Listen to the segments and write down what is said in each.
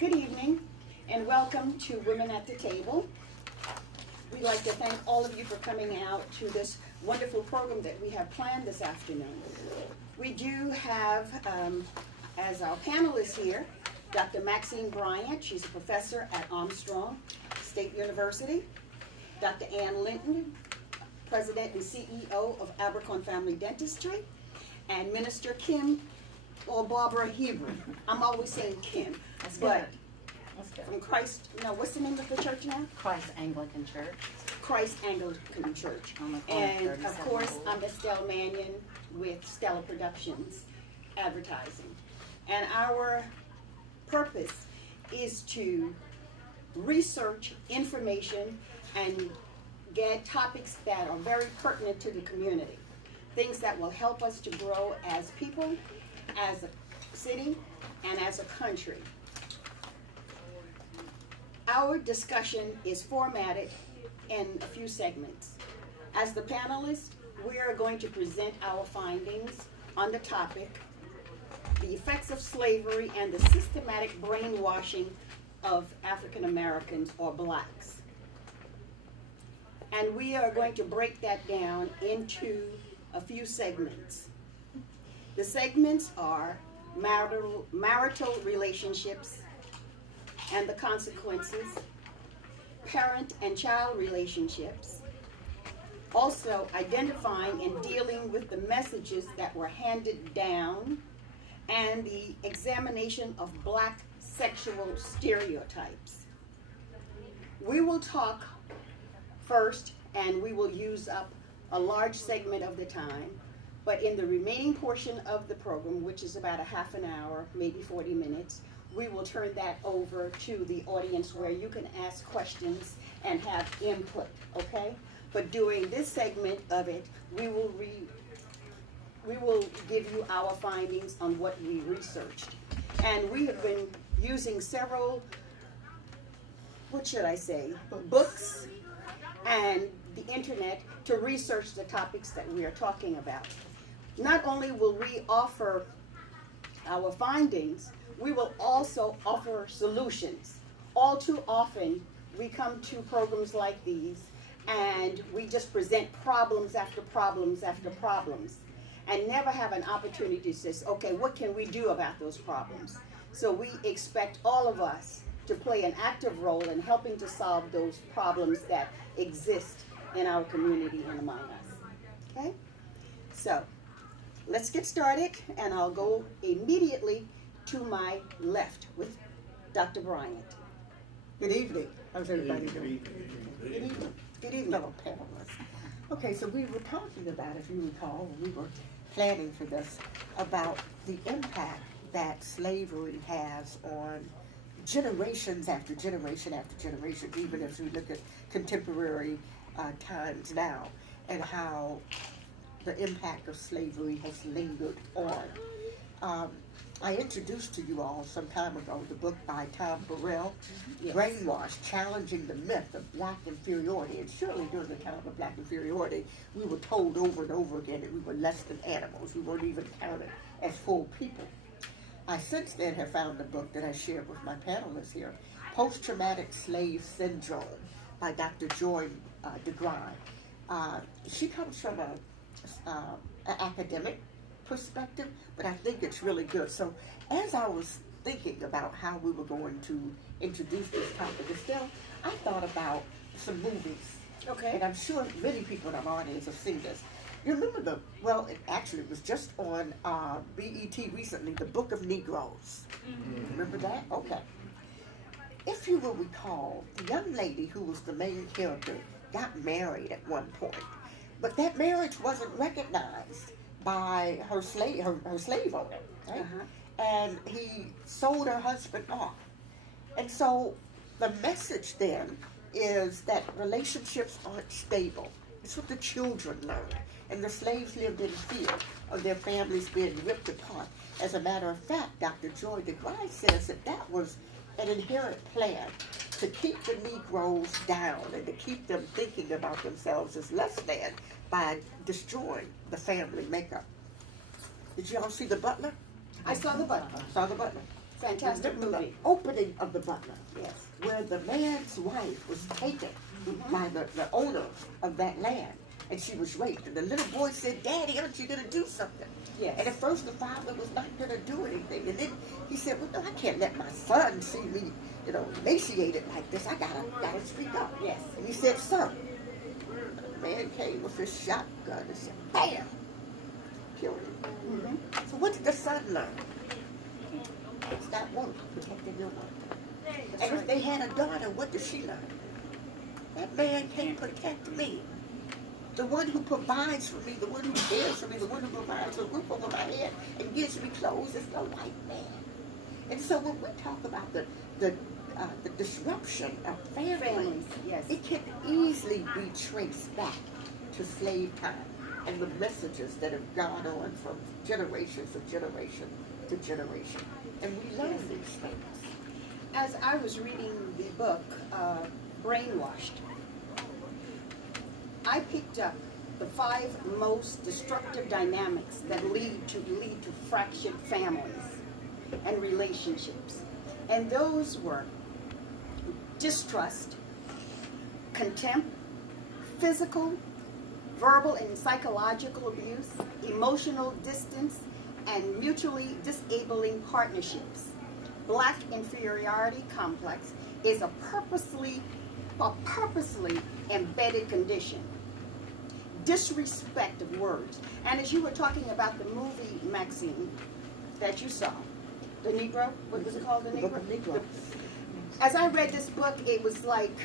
Good evening and welcome to Women at the Table. We'd like to thank all of you for coming out to this wonderful program that we have planned this afternoon. We do have as our panelists here, Dr. Maxine Bryant. She's a professor at Armstrong State University. Dr. Ann Linton, President and CEO of Abercorn Family Dentistry. And Minister Kim or Barbara Hebron. I'm always saying Kim. That's but good. from Christ, no, what's the name of the church now? Christ Anglican Church. Christ Anglican Church. On the corner And of 37 course, Boulevard. I'm Estelle Mannion with Stella Productions Advertising. And our purpose is to research information and get topics that are very pertinent to the community. Things that will help us to grow as people, as a city, and as a country. Our discussion is formatted in a few segments. As the panelists, we are going to present our findings on the topic, the effects of slavery and the systematic brainwashing of African Americans or blacks. And we are going to break that down into a few segments. The segments are marital relationships and the consequences, parent and child relationships, also identifying and dealing with the messages that were handed down, and the examination of black sexual stereotypes. We will talk first, and we will use up a large segment of the time, but in the remaining portion of the program, which is about a half an hour, maybe 40 minutes, we will turn that over to the audience where you can ask questions and have input, okay? But during this segment of it, we will give you our findings on what we researched. And we have been using several, what should I say, books and the internet to research the topics that we are talking about. Not only will we offer our findings, we will also offer solutions. All too often, we come to programs like these and we just present problems after problems after problems and never have an opportunity to say, okay, what can we do about those problems? So we expect all of us to play an active role in helping to solve those problems that exist in our community and among us. Okay? So, let's get started, and I'll go immediately to my left with Dr. Bryant. Good evening. How's everybody doing? Good evening. Good evening. Fellow panelists. Okay, so we were talking about, if you recall, when we were planning for this, about the impact that slavery has on generations after generation after generation, even as we look at contemporary times now, and how the impact of slavery has lingered on. I introduced to you all some time ago the book by Tom Burrell, Yes. Brainwashed, Challenging the Myth of Black Inferiority. And surely during the time of Black inferiority, we were told over and over again that we were less than animals. We weren't even counted as full people. I since then have found a book that I shared with my panelists here, Post-Traumatic Slave Syndrome by Dr. Joy DeGruy. She comes from an academic perspective, but I think it's really good. So as I was thinking about how we were going to introduce this topic, Estelle, I thought about some movies. Okay. And I'm sure many people in our audience have seen this. You remember it was just on BET recently, The Book of Negroes. Mm-hmm. Remember that? Okay. If you will recall, the young lady who was the main character got married at one point, but that marriage wasn't recognized by her slave owner, right? Uh-huh. And he sold her husband off. And so the message then is that relationships aren't stable. It's what the children learn. And the slaves lived in fear of their families being ripped apart. As a matter of fact, Dr. Joy DeGruy says that was an inherent plan to keep the Negroes down and to keep them thinking about themselves as less than by destroying the family makeup. Did you all see The Butler? I saw The Butler. Saw The Butler. Fantastic Remember movie. the opening of The Butler, Yes. where the man's wife was taken by the owner of that land, and she was raped. And the little boy said, "Daddy, aren't you going to do something?" Yes. And at first the father was not going to do anything. And then he said, "Well, no, I can't let my son see me, emaciated like this. I gotta speak up." Yes. And he said, "Son." The man came with his shotgun and said, "Bam!" Killed him. Mm-hmm. So what did the son learn? Stop work, protecting your wife. And if they had a daughter, what did she learn? That man can't protect me. The one who provides for me, the one who cares for me, the one who provides a roof over my head and gives me clothes is the white man. And so when we talk about the disruption of families, Yes. it can easily be traced back to slave time and the messages that have gone on from generations of generation to generation. And we learn these things. As I was reading the book, Brainwashed, I picked up the 5 most destructive dynamics that lead to fractured families and relationships. And those were distrust, contempt, physical, verbal and psychological abuse, emotional distance, and mutually disabling partnerships. Black inferiority complex is a purposely embedded condition. Disrespect of words. And as you were talking about the movie, Maxine, that you saw, The Negro, what was it called, The The Negro? Book of Negro. As I read this book, it was like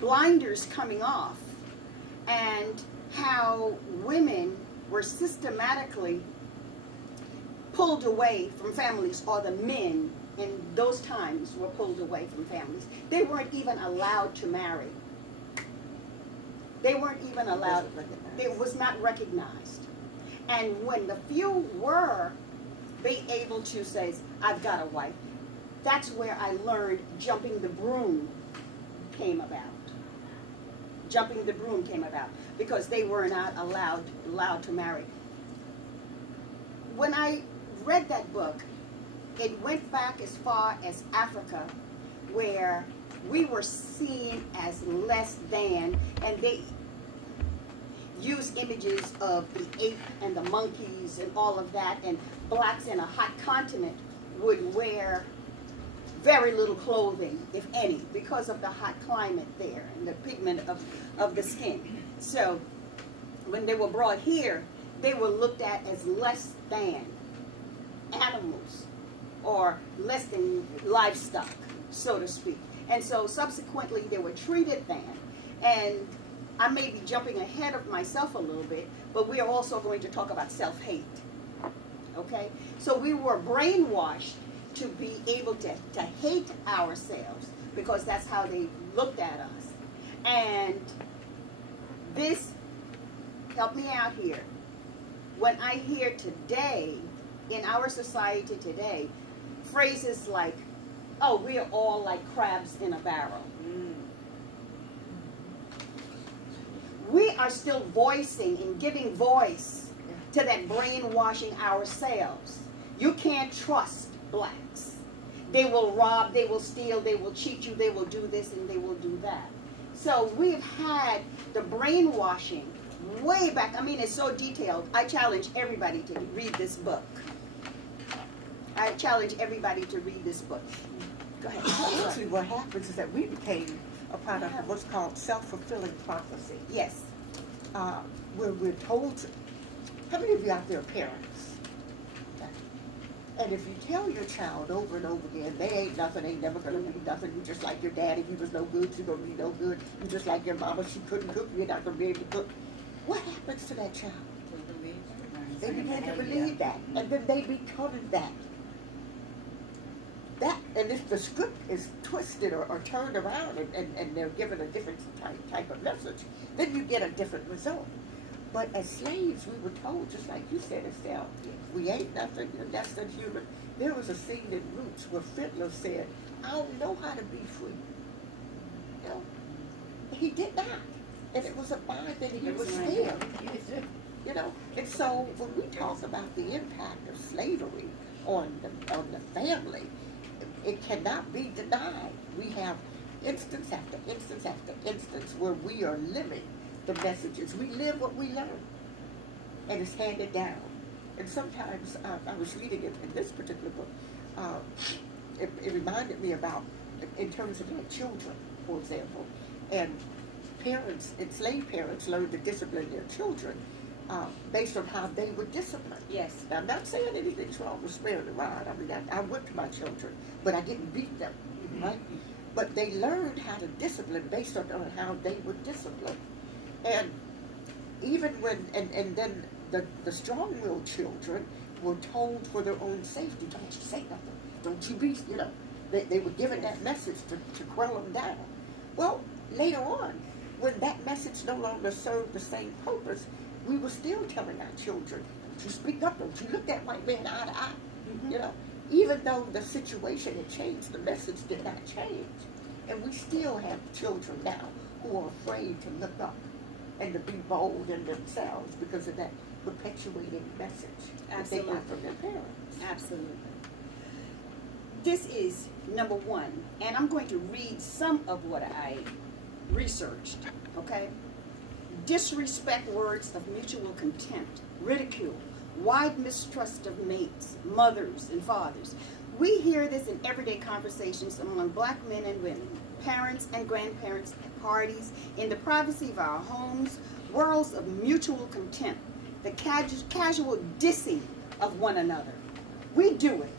blinders coming off, and how women were systematically pulled away from families, or the men in those times were pulled away from families. They weren't even allowed to marry. They weren't even allowed. It was not recognized. And when the few were be able to say, "I've got a wife," that's where I learned jumping the broom came about. Jumping the broom came about because they were not allowed to marry. When I read that book, it went back as far as Africa, where we were seen as less than, and they used images of the ape and the monkeys and all of that, and blacks in a hot continent would wear very little clothing, if any, because of the hot climate there and the pigment of the skin. So when they were brought here, they were looked at as less than animals or less than livestock, so to speak. And so subsequently they were treated then. And I may be jumping ahead of myself a little bit, but we are also going to talk about self-hate. Okay? So we were brainwashed to be able to hate ourselves because that's how they looked at us. And this, help me out here, when I hear today, in our society today, phrases like, "Oh, we are all like crabs in a barrel." We are still voicing and giving voice to that brainwashing ourselves. You can't trust blacks. They will rob, they will steal, they will cheat you, they will do this and they will do that. So we've had the brainwashing way back. I mean, it's so detailed. I challenge everybody to read this book. I challenge everybody to read this book. Go ahead. Well, actually, what happens is that we became a part of what's called self-fulfilling prophecy. Yes. Where we're told to, how many of you out there are parents? And if you tell your child over and over again, they ain't nothing, ain't never gonna be nothing, you just like your daddy, he was no good, you're gonna be no good, you just like your mama, she couldn't cook, you're not gonna be able to cook. What happens to that child? They begin to believe that, and then they become that. And if the script is twisted or turned around and they're given a different type of message, then you get a different result. But as slaves, we were told, just like you said, Estelle, we ain't nothing, you're less than human. There was a scene in Roots where Fiddler said, "I don't know how to be free." No, he did not. And it was a bind that he was still. And so when we talk about the impact of slavery on the family, it cannot be denied. We have instance after instance after instance where we are living the messages. We live what we learn, and it's handed down. And sometimes I was reading it in this particular book. It reminded me about, in terms of like children, for example, and parents, enslaved parents, learned to discipline their children based on how they were disciplined. Yes. Now, I'm not saying anything's wrong with sparing the rod. I mean, I whipped my children, but I didn't beat them, right? But they learned how to discipline based on how they were disciplined. And even when, and then the strong-willed children were told for their own safety, don't you say nothing, don't you be, you know, they were given that message to quell them down. Well, later on, when that message no longer served the same purpose, we were still telling our children, don't you speak up, don't you look that white man eye to eye. You know, even though the situation had changed, the message did not change. And we still have children now who are afraid to look up and to be bold in themselves because of that perpetuating message that they got from their parents. Absolutely. This is number one, and I'm going to read some of what I researched, okay? Disrespect, words of mutual contempt, ridicule, wide mistrust of mates, mothers, and fathers. We hear this in everyday conversations among black men and women, parents and grandparents at parties, in the privacy of our homes, worlds of mutual contempt, the casual dissing of one another. We do it